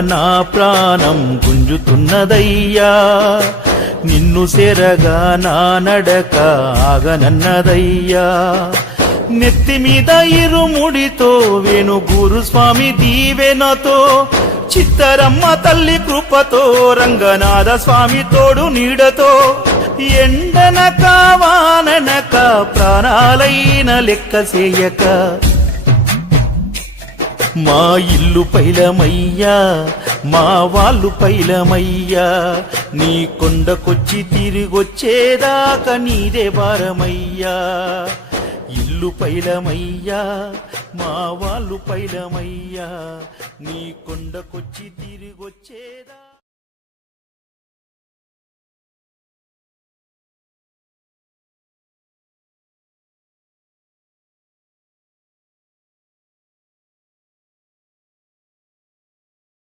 నా ప్రాణం గుంజుతున్నదయ్యా, నిన్ను సెరగా నా నడక ఆగనన్నదయ్యా. నెత్తి మీద ఇరుముడితో వేణుగూరు స్వామి దీవెనతో, చిత్తరమ్మ తల్లి కృపతో, రంగనాథ స్వామి తోడు నీడతో, ఎండనక వాననక ప్రాణాలైన లెక్క చేయక మా ఇల్లు పైలమయ్యా, మా వాళ్ళు పైలమయ్యా. నీ కొండకొచ్చి తిరిగొచ్చేదాకా నీదే భారమయ్యా. ఇల్లు పైలమయ్యా, మా వాళ్ళు పైలమయ్యా. నీ కొండకొచ్చి తిరిగొచ్చేదా